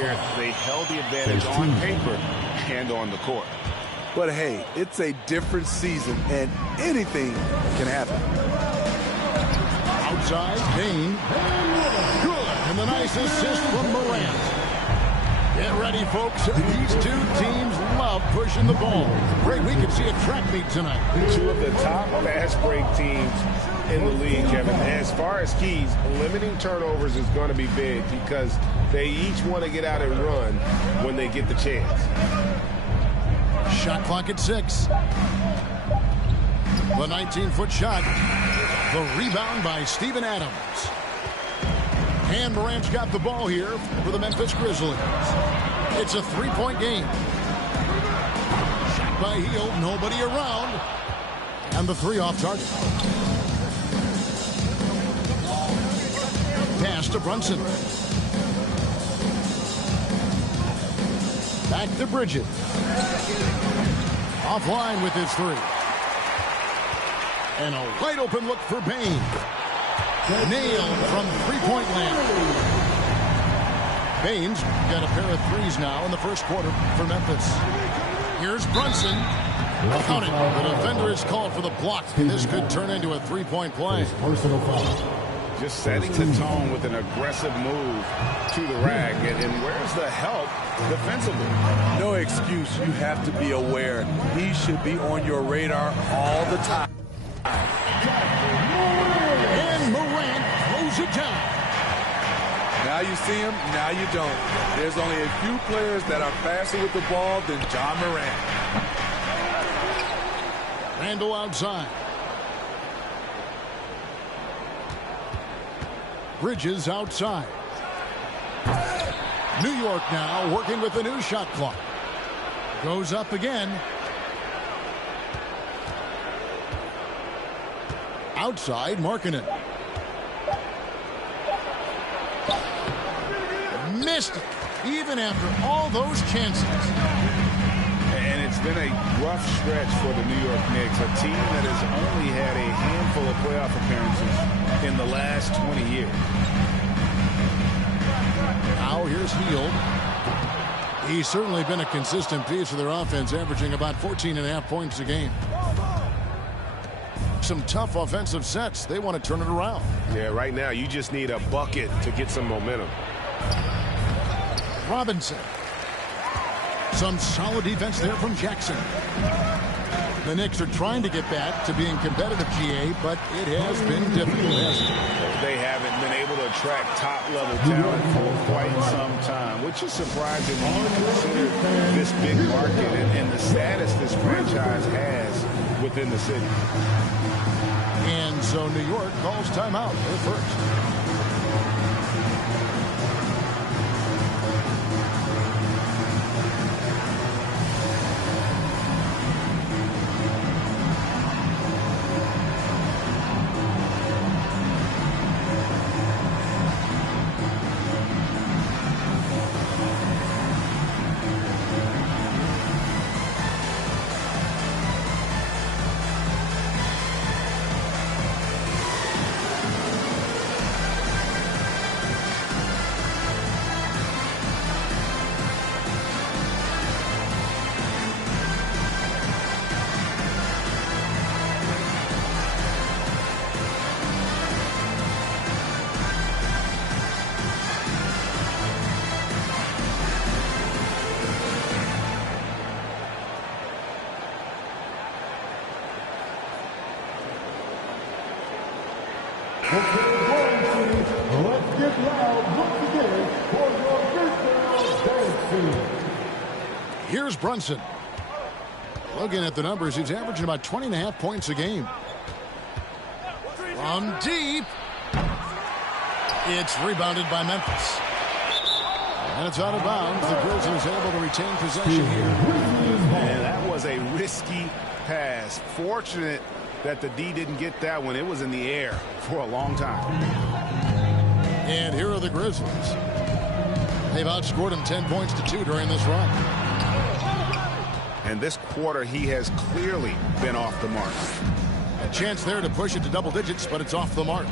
year, they held the advantage on paper and on the court. But hey, it's a different season, and anything can happen. Outside, Bane. Good, and the nice assist from Morant. Get ready, folks. These two teams love pushing the ball. Great, we can see a track meet tonight. Two of the top fast break teams in the league, Kevin. As far as keys, limiting turnovers is going to be big because they each want to get out and run when they get the chance. Shot clock at 6. The 19-foot shot. The rebound by Steven Adams. And Morant's got the ball here for the Memphis Grizzlies. It's a 3-point game. Shot by Hield, nobody around. And the 3 off target. Pass to Brunson. Back to Bridges. Offline with his 3. And a wide open look for Bane. Nailed from three-point land. Bane's got a pair of 3s now in the first quarter for Memphis. Here's Brunson. Count it. The defender is called for the block. This could turn into a 3-point play. Just setting the tone with an aggressive move to the rack. And where's the help defensively? No excuse. You have to be aware. He should be on your radar all the time. And Morant throws it down. Now you see him, now you don't. There's only a few players that are faster with the ball than John Morant. Randle outside. Bridges outside. New York now working with the new shot clock. Goes up again. Outside, Markkanen. Missed it, even after all those chances. And it's been a rough stretch for the New York Knicks, a team that has only had a handful of playoff appearances in the last 20 years. Now here's Hield. He's certainly been a consistent piece of their offense, averaging about 14.5 points a game. Some tough offensive sets. They want to turn it around. Yeah, right now you just need a bucket to get some momentum. Robinson. Some solid defense there from Jackson. The Knicks are trying to get back to being competitive, GA, but it has been difficult, hasn't it? They haven't been able to attract top-level talent for quite some time, which is surprising when you consider this big market and the status this franchise has within the city. And so New York calls timeout. They're first. Let's get loud once again for your Dance Team. Here's Brunson. Looking at the numbers, he's averaging about 20.5 points a game. From deep. It's rebounded by Memphis. And it's out of bounds. The Grizzlies able to retain possession here. And that was a risky pass. Fortunate that the D didn't get that one. It was in the air for a long time. And here are the Grizzlies. They've outscored him 10 points to 2 during this run. And this quarter, he has clearly been off the mark. A chance there to push it to double digits, but it's off the mark.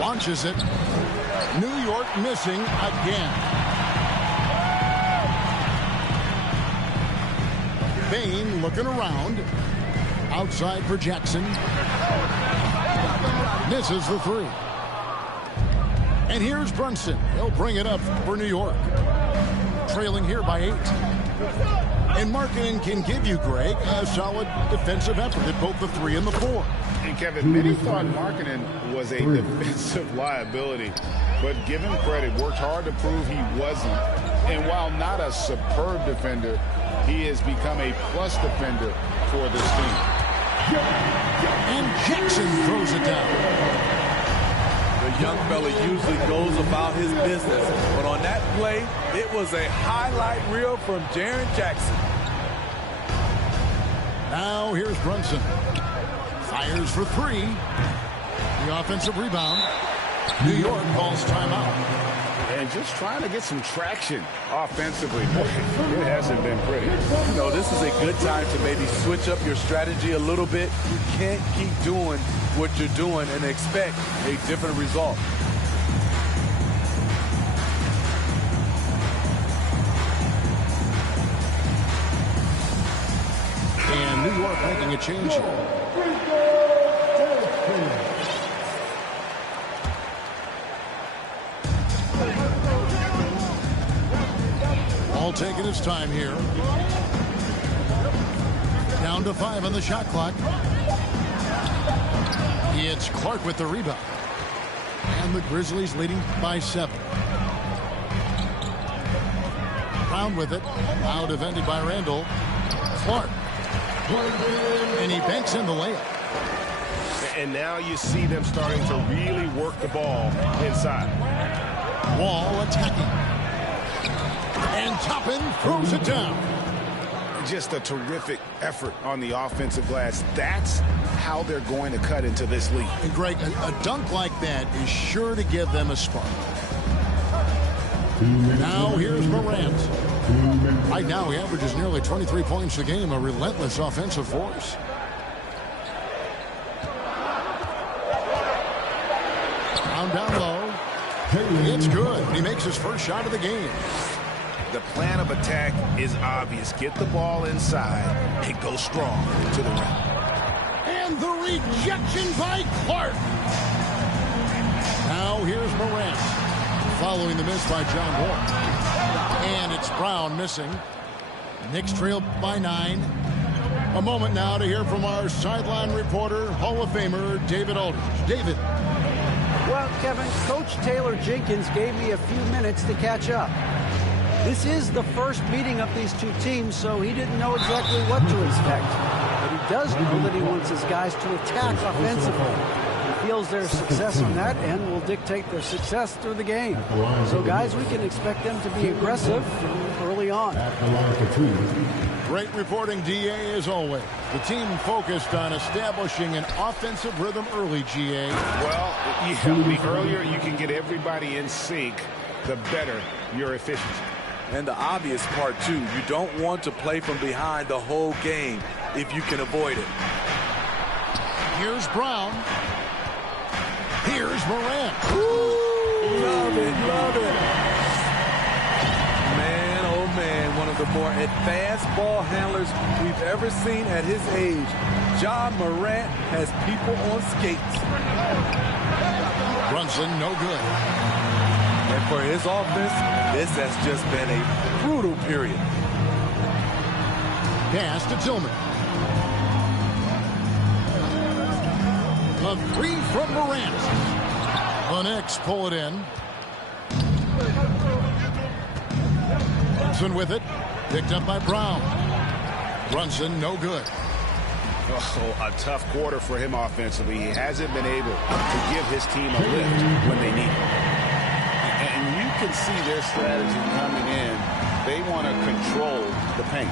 Launches it. New York missing again. Bain looking around. Outside for Jackson. Misses the three. And here's Brunson. He'll bring it up for New York. Trailing here by 8. And Markkanen can give you, Greg, a solid defensive effort at both the 3 and the 4. And Kevin, many thought Markkanen was a defensive liability, but give him credit, worked hard to prove he wasn't. And while not a superb defender, he has become a plus defender for this team. And Jackson throws it down. The young fella usually goes about his business, but on that play, it was a highlight reel from Jaren Jackson. Now here's Brunson. Fires for 3. The offensive rebound. New York calls timeout. And just trying to get some traction offensively. Boy, it hasn't been pretty. You know, this is a good time to maybe switch up your strategy a little bit. You can't keep doing what you're doing and expect a different result. And New York making a change here. All taking his time here. Down to 5 on the shot clock. It's Clark with the rebound. And the Grizzlies leading by 7. Brown with it. Now defended by Randall. Clark. And he banks in the layup. And now you see them starting to really work the ball inside. Wall attacking. And Toppin throws it down. Just a terrific effort on the offensive glass. That's how they're going to cut into this league. And Greg, a dunk like that is sure to give them a spark. Now here's Morant. Right now he averages nearly 23 points a game, a relentless offensive force. Down low. It's good. He makes his first shot of the game. The plan of attack is obvious. Get the ball inside and go strong to the rim. And the rejection by Clark. Now here's Morant. Following the miss by John Wall. And it's Brown missing. Knicks trail by 9. A moment now to hear from our sideline reporter, Hall of Famer David Aldridge. David. Well, Kevin, Coach Taylor Jenkins gave me a few minutes to catch up. This is the first meeting of these two teams, so he didn't know exactly what to expect. But he does know that he wants his guys to attack offensively. He feels their success on that end will dictate their success through the game. So, guys, we can expect them to be aggressive from early on. Great reporting, DA, as always. The team focused on establishing an offensive rhythm early, GA. Well, the earlier you can get everybody in sync, the better your efficiency. And the obvious part, too, you don't want to play from behind the whole game if you can avoid it. Here's Brown. Here's Morant. Ooh, love it, love it. Man, oh man, one of the more advanced ball handlers we've ever seen at his age. Ja Morant has people on skates. Brunson, no good. And for his offense, this has just been a brutal period. Pass to Tillman. A 3 from Morant. The Knicks pull it in. Brunson with it. Picked up by Brown. Brunson, no good. Oh, a tough quarter for him offensively. He hasn't been able to give his team a lift when they need it. And you can see their strategy coming in. They want to control the paint.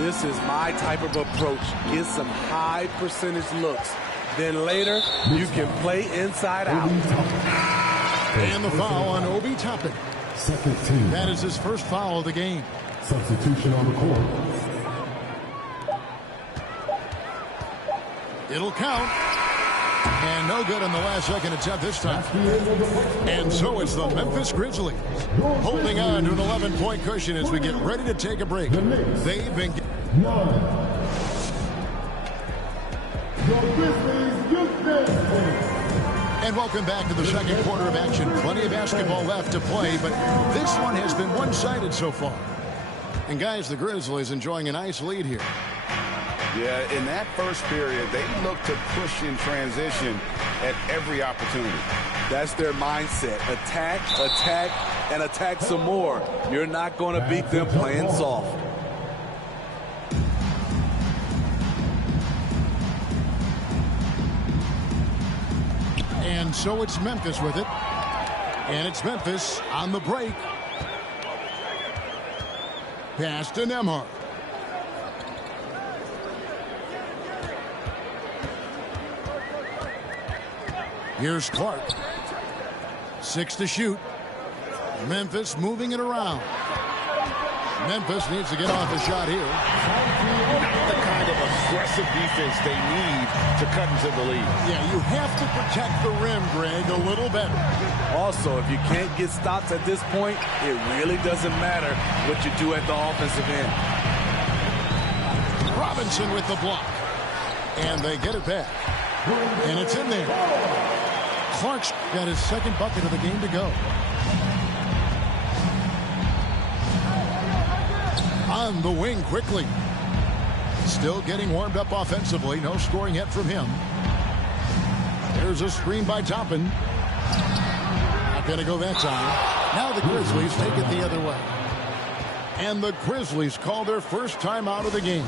This is my type of approach. Get some high percentage looks. Then later, you can play inside out. And the foul on Obi Toppin. Second team. That is his first foul of the game. Substitution on the court. It'll count. And no good on the last second attempt this time. And so it's the Memphis Grizzlies holding on to an 11-point cushion as we get ready to take a break. They've been... And welcome back to the second quarter of action. Plenty of basketball left to play, but this one has been one-sided so far. And guys, the Grizzlies enjoying a nice lead here. Yeah, in that first period, they looked to push in transition at every opportunity. That's their mindset. Attack, attack, and attack some more. You're not going to beat them playing soft. And so it's Memphis with it. And it's Memphis on the break. Pass to Nembhard. Here's Clark. 6 to shoot. Memphis moving it around. Memphis needs to get off a shot here. Not the kind of aggressive defense they need to cut into the lead. Yeah, you have to protect the rim, Greg, a little better. Also, if you can't get stops at this point, it really doesn't matter what you do at the offensive end. Robinson with the block. And they get it back. And it's in there. Clark's got his second bucket of the game to go. On the wing quickly. Still getting warmed up offensively. No scoring yet from him. There's a screen by Toppin. Not going to go that time. Now the Grizzlies take it the other way. And the Grizzlies call their first time out of the game.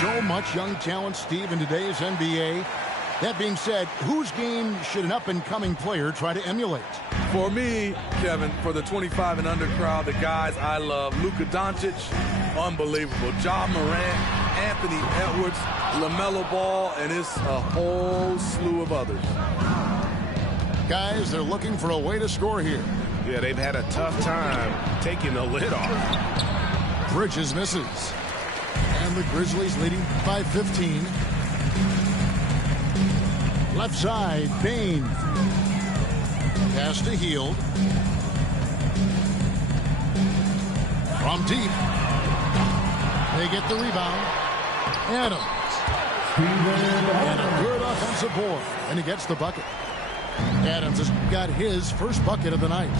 So much young talent, Steve, in today's NBA. That being said, whose game should an up-and-coming player try to emulate? For me, Kevin, for the 25 and under crowd, the guys I love, Luka Doncic, unbelievable. Ja Morant, Anthony Edwards, LaMelo Ball, and it's a whole slew of others. Guys, they're looking for a way to score here. Yeah, they've had a tough time taking the lid off. Bridges misses. And the Grizzlies leading by 15. Left side, Bane. Pass to Hield. From deep. They get the rebound. Adams. And a good offensive board. And he gets the bucket. Adams has got his first bucket of the night.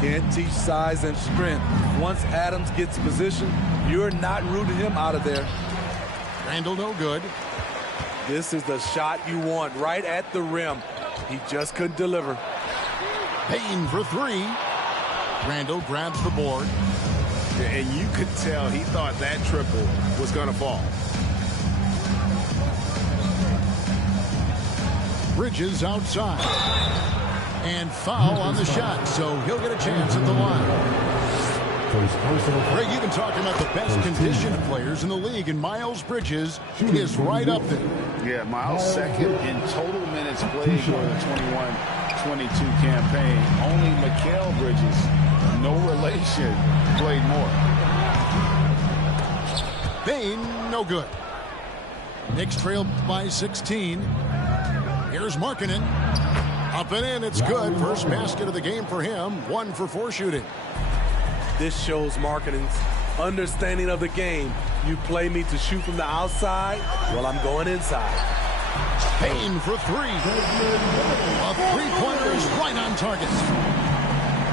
Can't teach size and strength. Once Adams gets position, you're not rooting him out of there. Randall no good. This is the shot you want right at the rim. He just couldn't deliver. Payne for 3. Randall grabs the board. And you could tell he thought that triple was going to fall. Bridges outside. And foul on the shot, so he'll get a chance at the line. Greg, you've been talking about the best conditioned players in the league, and Miles Bridges is right up there. Yeah, Miles second in total minutes played for the 21-22 campaign. Only Mikal Bridges, no relation, played more. Bane, no good. Knicks trail by 16. Here's Markkanen. Up and in, it's good. First basket of the game for him. 1 for 4 shooting. This shows Markkanen's understanding of the game. You play me to shoot from the outside, well, I'm going inside. Payne for 3. A three-pointer's right on target.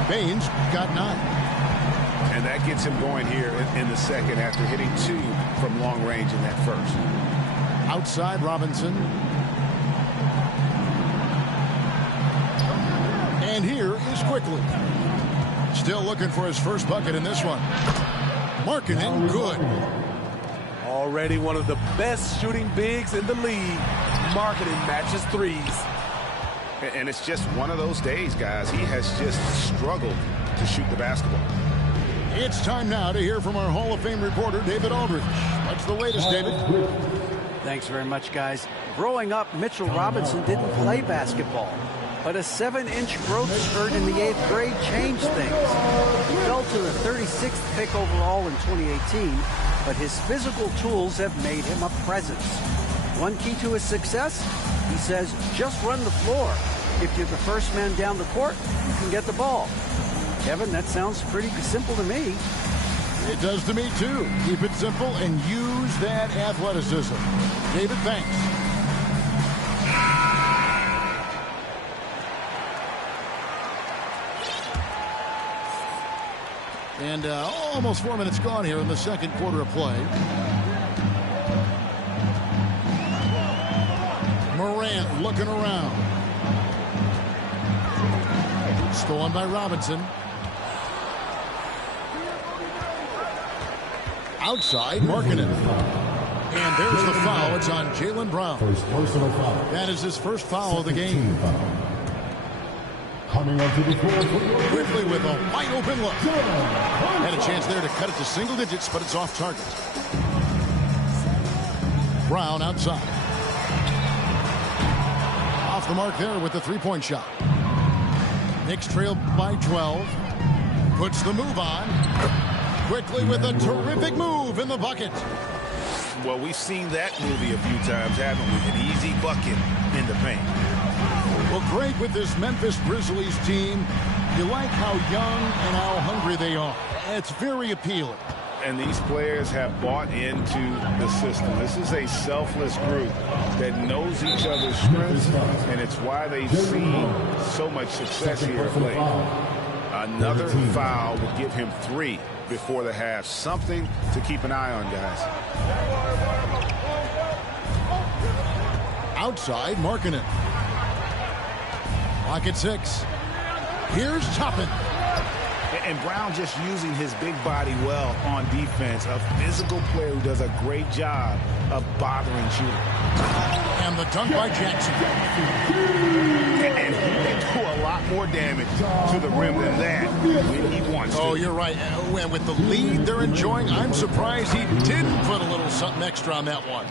Baines got 9. And that gets him going here in the second after hitting 2 from long range in that first. Outside Robinson. And here is Quickly. Still looking for his first bucket in this one. Markkanen, good. Already one of the best shooting bigs in the league. Markkanen matches threes. And it's just one of those days, guys. He has just struggled to shoot the basketball. It's time now to hear from our Hall of Fame reporter, David Aldridge. What's the latest, David? Thanks very much, guys. Growing up, Mitchell Robinson didn't play basketball. But a 7-inch growth spurt in the 8th grade changed things. He fell to the 36th pick overall in 2018, but his physical tools have made him a presence. One key to his success, he says, just run the floor. If you're the first man down the court, you can get the ball. Kevin, that sounds pretty simple to me. It does to me, too. Keep it simple and use that athleticism. David, thanks. And almost 4 minutes gone here in the second quarter of play. Morant looking around. Stolen by Robinson. Outside, Markkanen. And there's the foul. It's on Jaylen Brown. Personal foul. That is his first foul of the game. Coming onto the floor for your Quickly with a wide open look. Had a chance there to cut it to single digits, but it's off target. Brown outside. Off the mark there with the three-point shot. Knicks trail by 12. Puts the move on. Quickly with a terrific move in the bucket. Well, we've seen that movie a few times, haven't we? An easy bucket in the paint. Well, Greg, with this Memphis Grizzlies team, you like how young and how hungry they are. It's very appealing. And these players have bought into the system. This is a selfless group that knows each other's strengths, and it's why they've seen so much success here of late. Another foul would give him 3 before the half. Something to keep an eye on, guys. Outside, Markkanen. Pocket 6. Here's Toppin. And Brown just using his big body well on defense. A physical player who does a great job of bothering shooting. And the dunk by Jackson. And he can do a lot more damage to the rim than that when he wants to. Oh, you're right. And with the lead they're enjoying, I'm surprised he didn't put a little something extra on that one.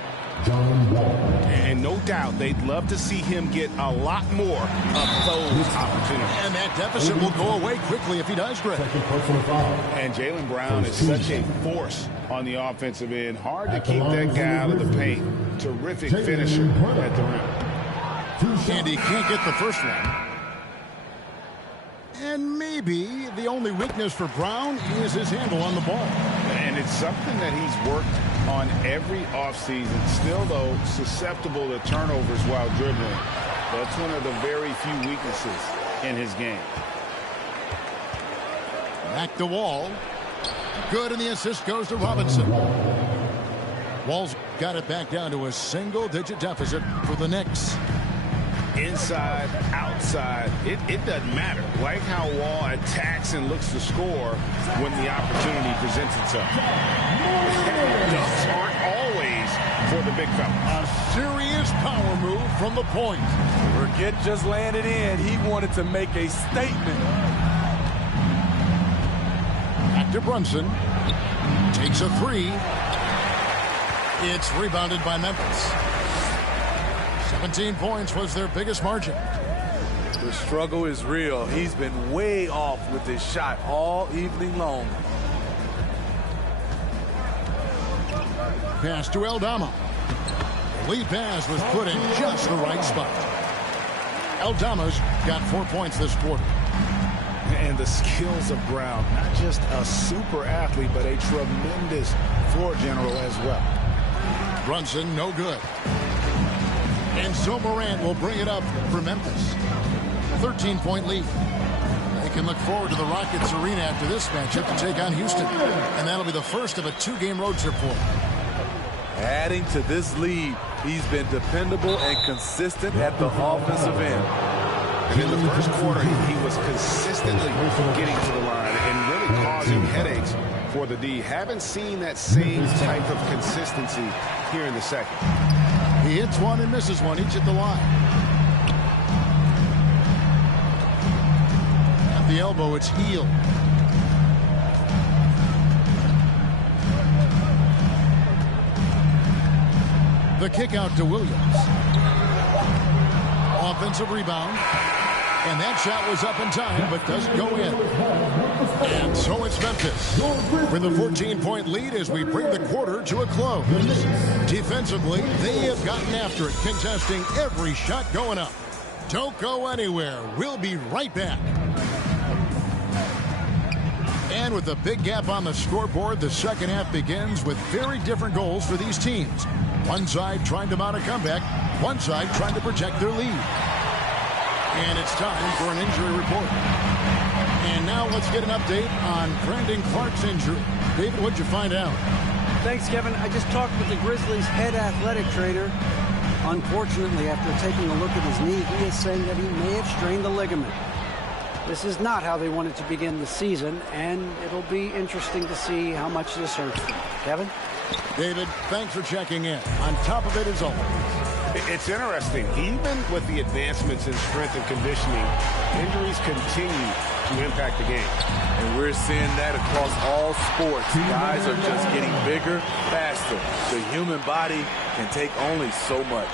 And no doubt they'd love to see him get a lot more of those opportunities. And that deficit will go away quickly if he does, Greg. And Jaylen Brown is such a force on the offensive end. Hard to keep that guy out of the paint. Terrific finisher at the rim. And he can't get the first one. And maybe the only weakness for Brown is his handle on the ball. And it's something that he's worked on every offseason. Still, though, susceptible to turnovers while dribbling. That's one of the very few weaknesses in his game. Back to Wall. Good, and the assist goes to Robinson. Wall's got it back down to a single-digit deficit for the Knicks. Inside, outside, it doesn't matter. Like how Wall attacks and looks to score when the opportunity presents itself. Dunks aren't always for the big fella. A serious power move from the point. Forget just laying it in. He wanted to make a statement. Back to Brunson. Takes a 3. It's rebounded by Memphis. 17 points was their biggest margin. The struggle is real. He's been way off with this shot all evening long. Pass to Aldama. The lead pass was put in just the right spot. Aldama's got 4 points this quarter. And the skills of Brown, not just a super athlete, but a tremendous floor general as well. Brunson, no good. And so Morant will bring it up for Memphis. 13-point lead. They can look forward to the Rockets Arena after this matchup to take on Houston. And that'll be the first of a 2-game road trip for them. Adding to this lead, he's been dependable and consistent at the offensive end. And in the first quarter, he was consistently getting to the line and really causing headaches for the D. Haven't seen that same type of consistency here in the second. He hits one and misses one, each at the line. At the elbow, it's Hield. The kick out to Williams. Offensive rebound. And that shot was up in time, but doesn't go in. And so it's Memphis with a 14-point lead as we bring the quarter to a close. Defensively, they have gotten after it, contesting every shot going up. Don't go anywhere. We'll be right back. And with a big gap on the scoreboard, the second half begins with very different goals for these teams. One side trying to mount a comeback, one side trying to protect their lead. And it's time for an injury report. And now let's get an update on Brandon Clarke's injury. David, what'd you find out? Thanks, Kevin. I just talked with the Grizzlies' head athletic trainer. Unfortunately, after taking a look at his knee, he is saying that he may have strained the ligament. This is not how they wanted to begin the season, and it'll be interesting to see how much this hurts them. Kevin? David, thanks for checking in. On top of it as always. It's interesting. Even with the advancements in strength and conditioning, injuries continue to impact the game. And we're seeing that across all sports. Guys are just getting bigger, faster. The human body can take only so much.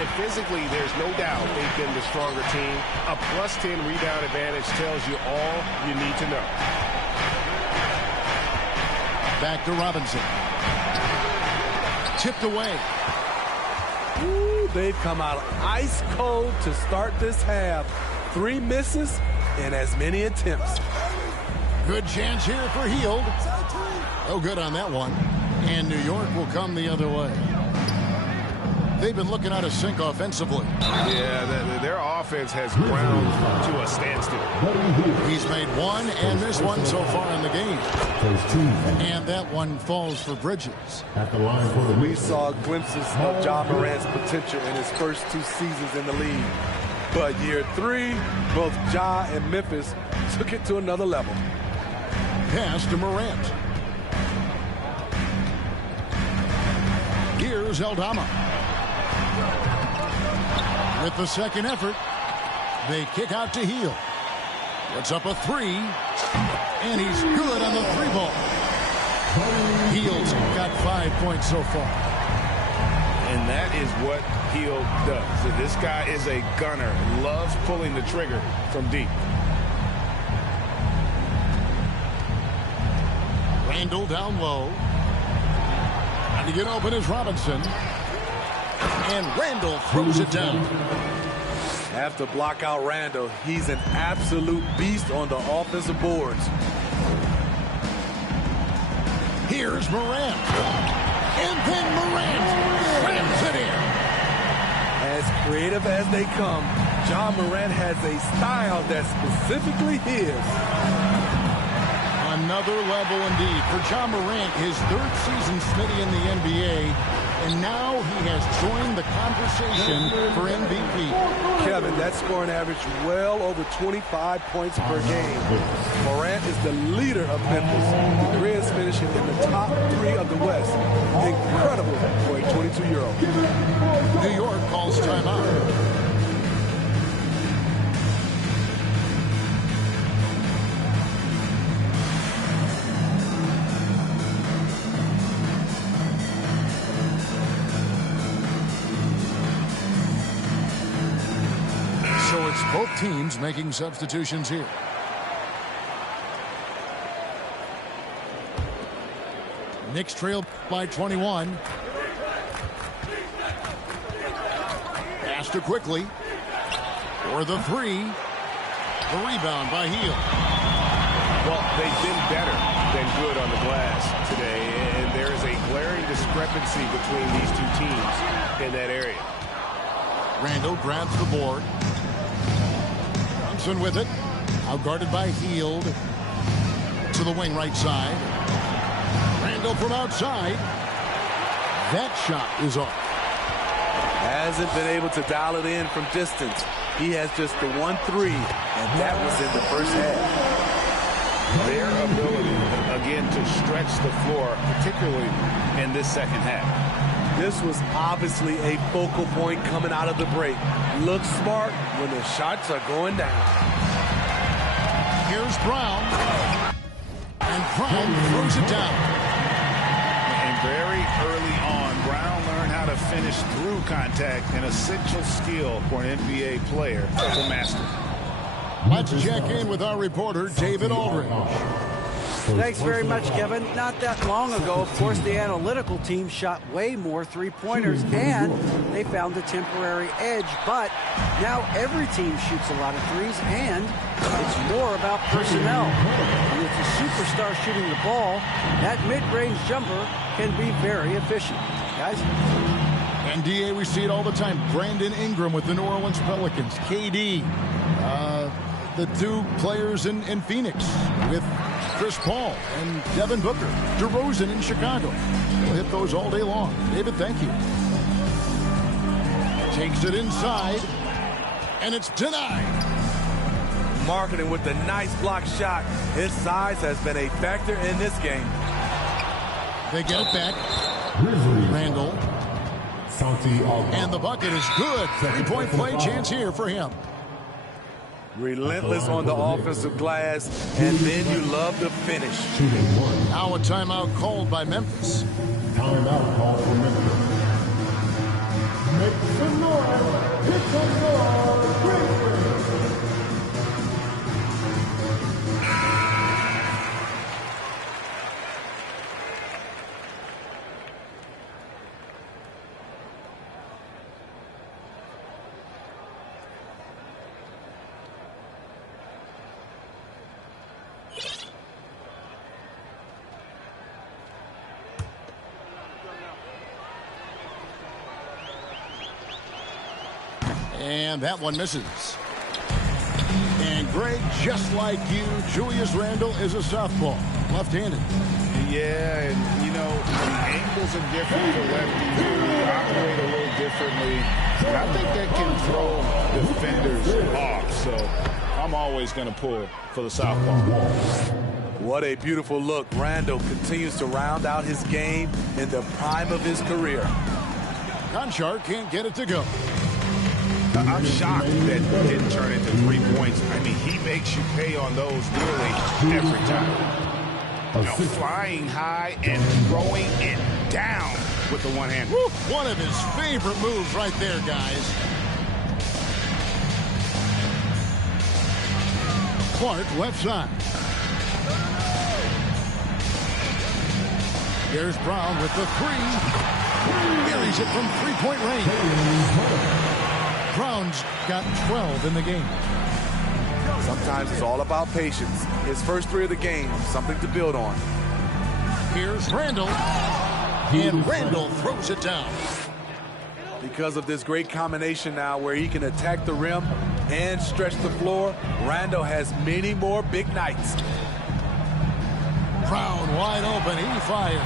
And physically, there's no doubt they've been the stronger team. A +10 rebound advantage tells you all you need to know. Back to Robinson. Tipped away. Ooh, they've come out ice cold to start this half. 3 misses and as many attempts. Good chance here for Hield. No good on that one. And New York will come the other way. They've been looking out of sync offensively. Yeah, their offense has ground to a standstill. He's made one and missed one so far in the game. And that one falls for Bridges. At the line for the We saw glimpses of Ja Morant's potential in his first 2 seasons in the league. But year 3, both Ja and Memphis took it to another level. Pass to Morant. Here's Aldama. With the second effort, they kick out to Hield. Puts up a 3, and he's good on the 3 ball. Hield's got 5 points so far. And that is what Hield does. So this guy is a gunner, loves pulling the trigger from deep. Randall down low. And to get open is Robinson. And Randall throws it down. Have to block out Randall. He's an absolute beast on the offensive boards. Here's Morant. And then Morant slams it in. As creative as they come, Ja Morant has a style that's specifically his. Another level indeed for Ja Morant, his 3rd season Smitty in the NBA. And now he has joined the conversation for MVP. Kevin, that scoring average well over 25 points per game. Morant is the leader of Memphis. The Grizz finishing in the top 3 of the West. Incredible for a 22-year-old. New York calls timeout. So it's both teams making substitutions here. Knicks trail by 21. Faster quickly. For the 3. The rebound by Hield. Well, they've been better than good on the glass today, and there is a glaring discrepancy between these 2 teams in that area. Randall grabs the board. Johnson with it. Outguarded by Hield. To the wing right side. Randall from outside. That shot is off. Hasn't been able to dial it in from distance. He has just the 1 3, and that was in the first half. Their ability, again, to stretch the floor, particularly in this second half. This was obviously a focal point coming out of the break. Look smart when the shots are going down. Here's Brown. And Brown throws it down. And very early on, Brown learned how to finish through contact, an essential skill for an NBA player to master. Let's check in with our reporter, David Aldridge. Thanks very much, Kevin. Not that long ago, of course, the analytical team shot way more three-pointers, and they found a temporary edge. But now every team shoots a lot of threes, and it's more about personnel. And with the superstar shooting the ball, that mid-range jumper can be very efficient. Guys? And, D.A., we see it all the time. Brandon Ingram with the New Orleans Pelicans. KD, the two players in Phoenix with Chris Paul and Devin Booker. DeRozan in Chicago. We'll hit those all day long. David, thank you. Takes it inside, and it's denied. Marketing with the nice block shot. His size has been a factor in this game. They get it back. Randall. And the bucket is good. Three-point play chance here for him. Relentless on the offensive glass, and then you love the finish. Now a timeout called by Memphis. Timeout called for Memphis. Make some noise. Hit some noise. Grizzlies. And that one misses. And Greg, just like you, Julius Randle is a southpaw, left-handed. Yeah, and you know, the angles are different for lefties. They operate a little differently. And I think that can throw defenders off. So I'm always going to pull for the southpaw. What a beautiful look. Randle continues to round out his game in the prime of his career. Konchar can't get it to go. I'm shocked that it didn't turn into 3 points. I mean, he makes you pay on those nearly every time. You know, flying high and throwing it down with the one hand. Woo, one of his favorite moves right there, guys. Clark, left side. Here's Brown with the three. Carries it from three-point range. Brown's got 12 in the game. Sometimes it's all about patience. His first three of the game, something to build on. Here's Randle. And Randle throws it down. Because of this great combination now where he can attack the rim and stretch the floor, Randle has many more big nights. Brown wide open. He fires.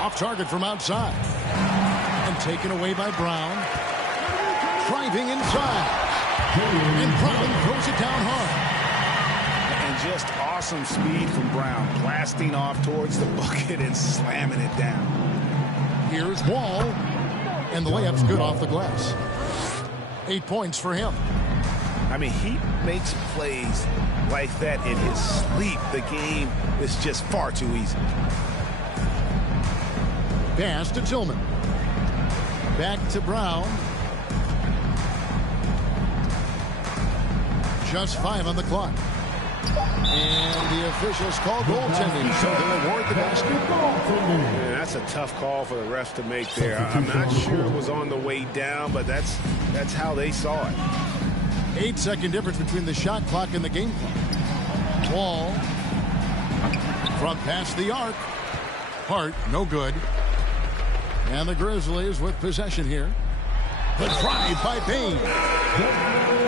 Off target from outside. And taken away by Brown. Driving inside. And Brown throws it down hard. And just awesome speed from Brown. Blasting off towards the bucket and slamming it down. Here's Wall. And the layup's good off the glass. 8 points for him. I mean, he makes plays like that in his sleep. The game is just far too easy. Pass to Tillman. Back to Brown. Just 5 on the clock. And the officials call goaltending, so they'll award the basket. Man, that's a tough call for the refs to make there. I'm not sure it was on the way down, but that's how they saw it. 8-second difference between the shot clock and the game clock. Wall. Front past the arc. Hart, no good. And the Grizzlies with possession here. The drive by Bane.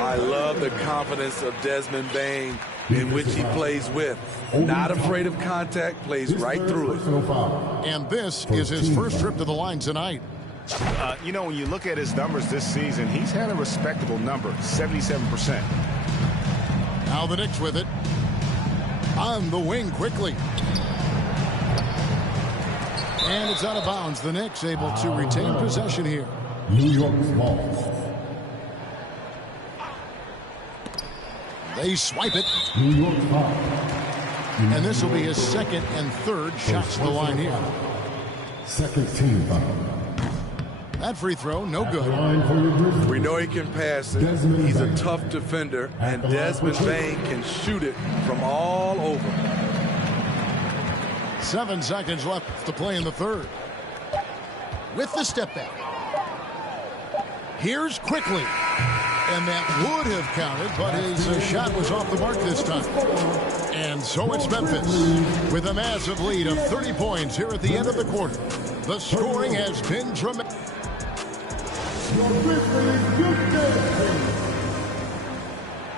I love the confidence of Desmond Bane in which he plays with. Not afraid of contact, plays right through it. And this is his first trip to the line tonight. You know, when you look at his numbers this season, he's had a respectable number, 77%. Now the Knicks with it. On the wing quickly. And it's out of bounds. The Knicks able to retain possession here. New York ball. They swipe it. New York ball. And this will be his second and third shots to the line here. Second team foul. That free throw, no good. Line for your Grizzlies. We know he can pass it. Desmond He's a Bane. tough defender, and Desmond Bane can shoot it from all over. 7 seconds left to play in the third. With the step back. Here's Quickly. And that would have counted, but his shot was off the mark this time. And so it's Memphis with a massive lead of 30 points here at the end of the quarter. The scoring has been tremendous.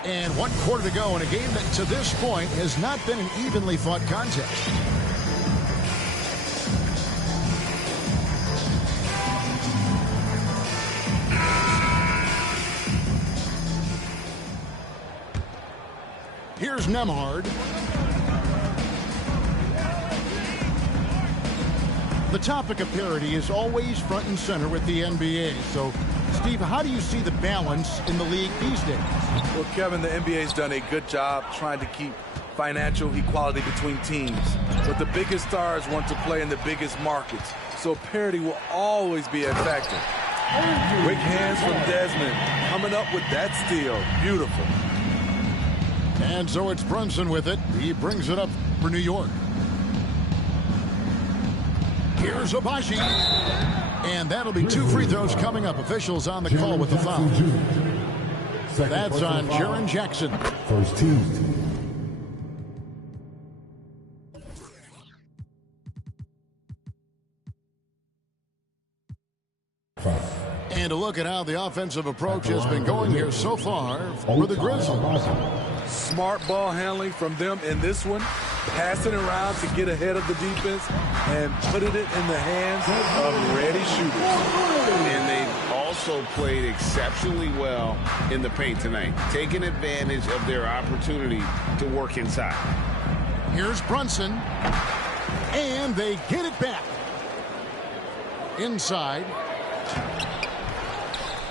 And 1 quarter to go in a game that to this point has not been an evenly fought contest. Here's Nembhard. The topic of parity is always front and center with the NBA. So, Steve, how do you see the balance in the league these days? Well, Kevin, the NBA's done a good job trying to keep financial equality between teams. But the biggest stars want to play in the biggest markets. So parity will always be a factor. Quick hands from Desmond coming up with that steal. Beautiful. And so it's Brunson with it. He brings it up for New York. Here's Abaji. And that'll be 2 free throws coming up. Officials on the call with the foul. That's on Jaren Jackson. First team. And a look at how the offensive approach has been going here so far for the Grizzlies. Smart ball handling from them in this one. Passing around to get ahead of the defense and putting it in the hands of ready shooters. And they've also played exceptionally well in the paint tonight, taking advantage of their opportunity to work inside. Here's Brunson. And they get it back. Inside.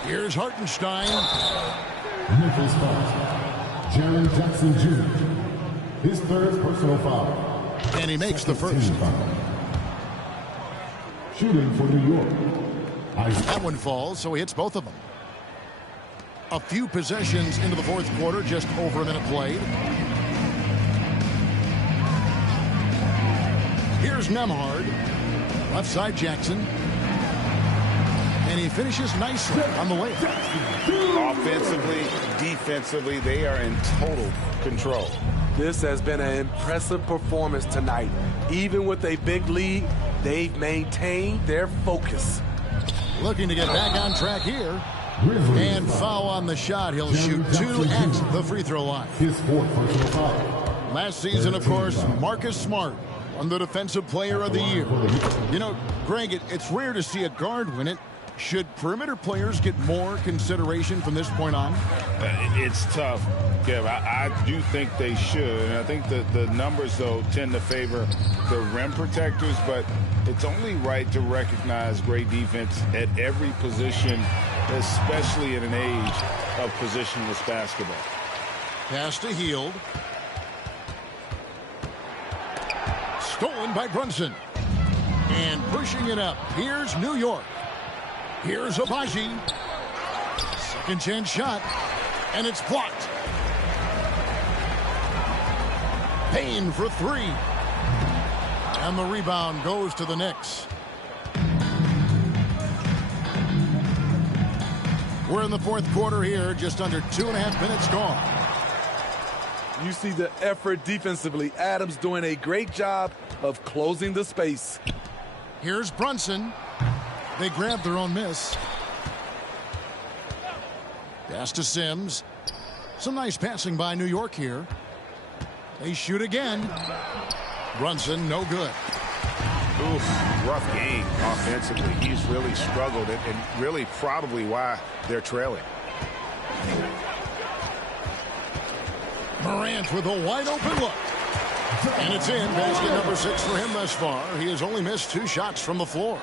Here's Hartenstein. Memphis foul. Jaren Jackson Jr. His third personal foul. And he makes the Second first. team foul. Shooting for New York. Isaac. That one falls, so he hits both of them. A few possessions into the fourth quarter, just over a minute played. Here's Nembhard. Left side Jackson. And he finishes nicely on the way. Offensively, defensively, they are in total control. This has been an impressive performance tonight. Even with a big lead, they've maintained their focus. Looking to get back on track here. Grizzlies And foul on the shot. He'll shoot 2 at the free throw line. His fourth personal foul. Last season, of course, Marcus Smart won the Defensive Player of the Year. You know, Greg, it's rare to see a guard win it. Should perimeter players get more consideration from this point on? It's tough, Kev. I do think they should. And I think the numbers, though, tend to favor the rim protectors. But it's only right to recognize great defense at every position, especially in an age of positionless basketball. Pass to Hield. Stolen by Brunson. And pushing it up. Here's New York. Here's Abaji. Second chance shot. And it's blocked. Payne for 3. And the rebound goes to the Knicks. We're in the fourth quarter here. Just under 2.5 minutes gone. You see the effort defensively. Adams doing a great job of closing the space. Here's Brunson. They grab their own miss. Pass to Sims. Some nice passing by New York here. They shoot again. Brunson, no good. Oof, rough game offensively. He's really struggled and really probably why they're trailing. Morant with a wide open look. And it's in. Basket number 6 for him thus far. He has only missed 2 shots from the floor.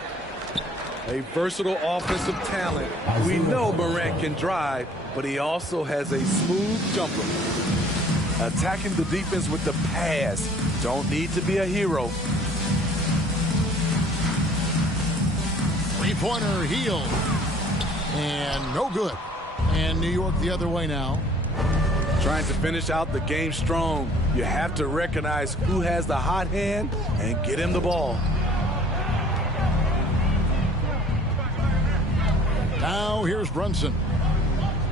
A versatile offensive talent. We know Morant can drive, but he also has a smooth jumper. Attacking the defense with the pass. Don't need to be a hero. Three-pointer Hield. And no good. And New York the other way now. Trying to finish out the game strong. You have to recognize who has the hot hand and get him the ball. Now here's Brunson.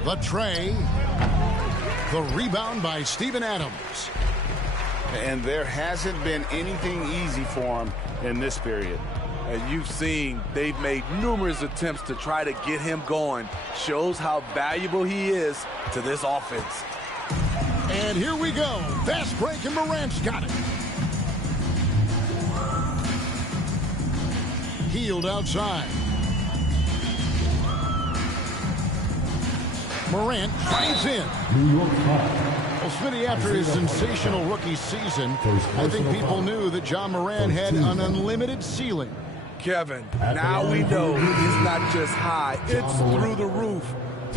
The tray. The rebound by Steven Adams. And there hasn't been anything easy for him in this period. And you've seen they've made numerous attempts to try to get him going. Shows how valuable he is to this offense. And here we go. Fast break, and Morant's got it. Hield outside. Morant drives in. New York foul. Well, Smitty, after his sensational rookie season, I think people knew that Ja Morant had an unlimited ceiling. Kevin, now we know it's not just high, it's through the roof.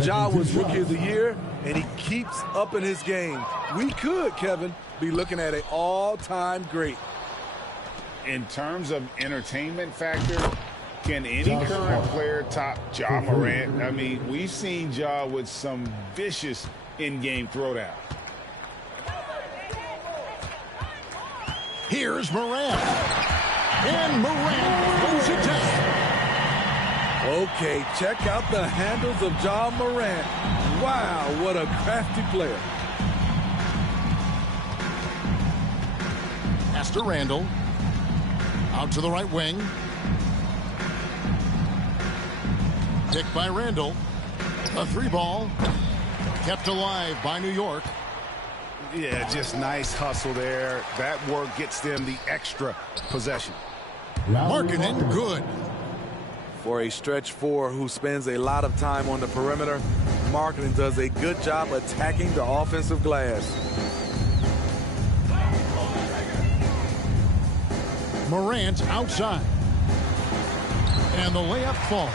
Ja was Rookie of the Year, and he keeps upping his game. We could, Kevin, be looking at an all-time great. In terms of entertainment factor, can any current player top Ja Morant? I mean, we've seen Ja with some vicious in-game throwdown. Here's Morant. And Morant throws it down. Okay, check out the handles of Ja Morant. Wow, what a crafty player. Pass to Randall. Out to the right wing. Picked by Randall. A three ball. Kept alive by New York. Yeah, just nice hustle there. That work gets them the extra possession. Markkanen, good. For a stretch four who spends a lot of time on the perimeter, Markkanen does a good job attacking the offensive glass. Morant outside. And the layup falls.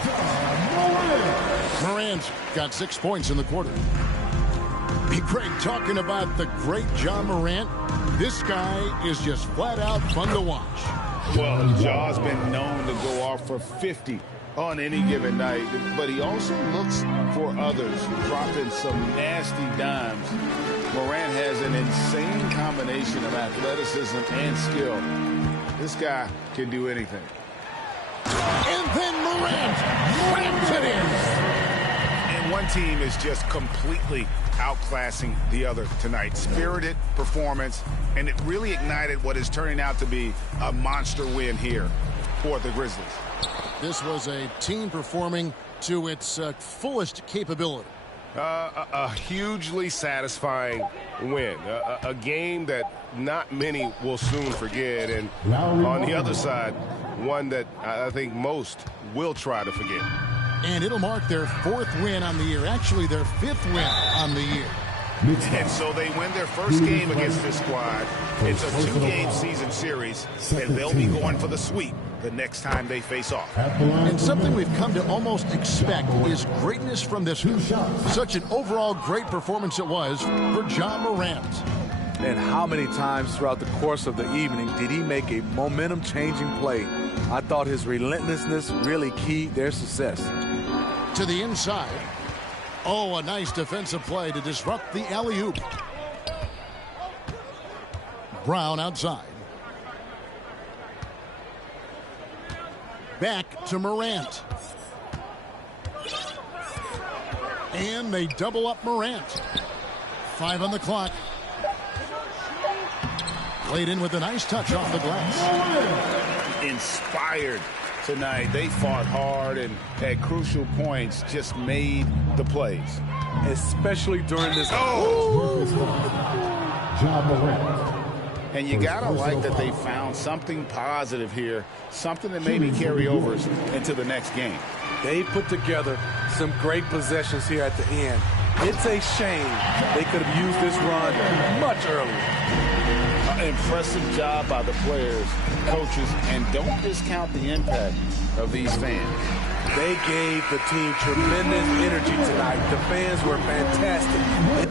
Morant's got 6 points in the quarter. Hey, Craig, talking about the great Ja Morant, this guy is just flat out fun to watch. Well, Ja's been known to go off for 50 on any given night, but he also looks for others, dropping some nasty dimes. Morant has an insane combination of athleticism and skill. This guy can do anything. And then Morant rams it in. And one team is just completely outclassing the other tonight. Spirited performance, and it really ignited what is turning out to be a monster win here for the Grizzlies. This was a team performing to its fullest capability. A hugely satisfying win. A game that not many will soon forget. And on the other side, one that I think most will try to forget. And it'll mark their 4th win on the year. Actually, their 5th win on the year. And so they win their first game against this squad. It's a 2-game season series, and they'll be going for the sweep the next time they face off. And something we've come to almost expect is greatness from this guy. Such an overall great performance it was for Ja Morant. And how many times throughout the course of the evening did he make a momentum-changing play? I thought his relentlessness really keyed their success. To the inside. Oh, a nice defensive play to disrupt the alley-oop. Brown outside. Back to Morant. And they double up Morant. 5 on the clock. Laid in with a nice touch off the glass. Inspired tonight. They fought hard and at crucial points just made the plays. Especially during this. Ja Morant. And you gotta like that they found something positive here, something that maybe carry overs into the next game. They put together some great possessions here at the end. It's a shame they could have used this run much earlier. Impressive job by the players, coaches, and don't discount the impact of these fans. They gave the team tremendous energy tonight. The fans were fantastic.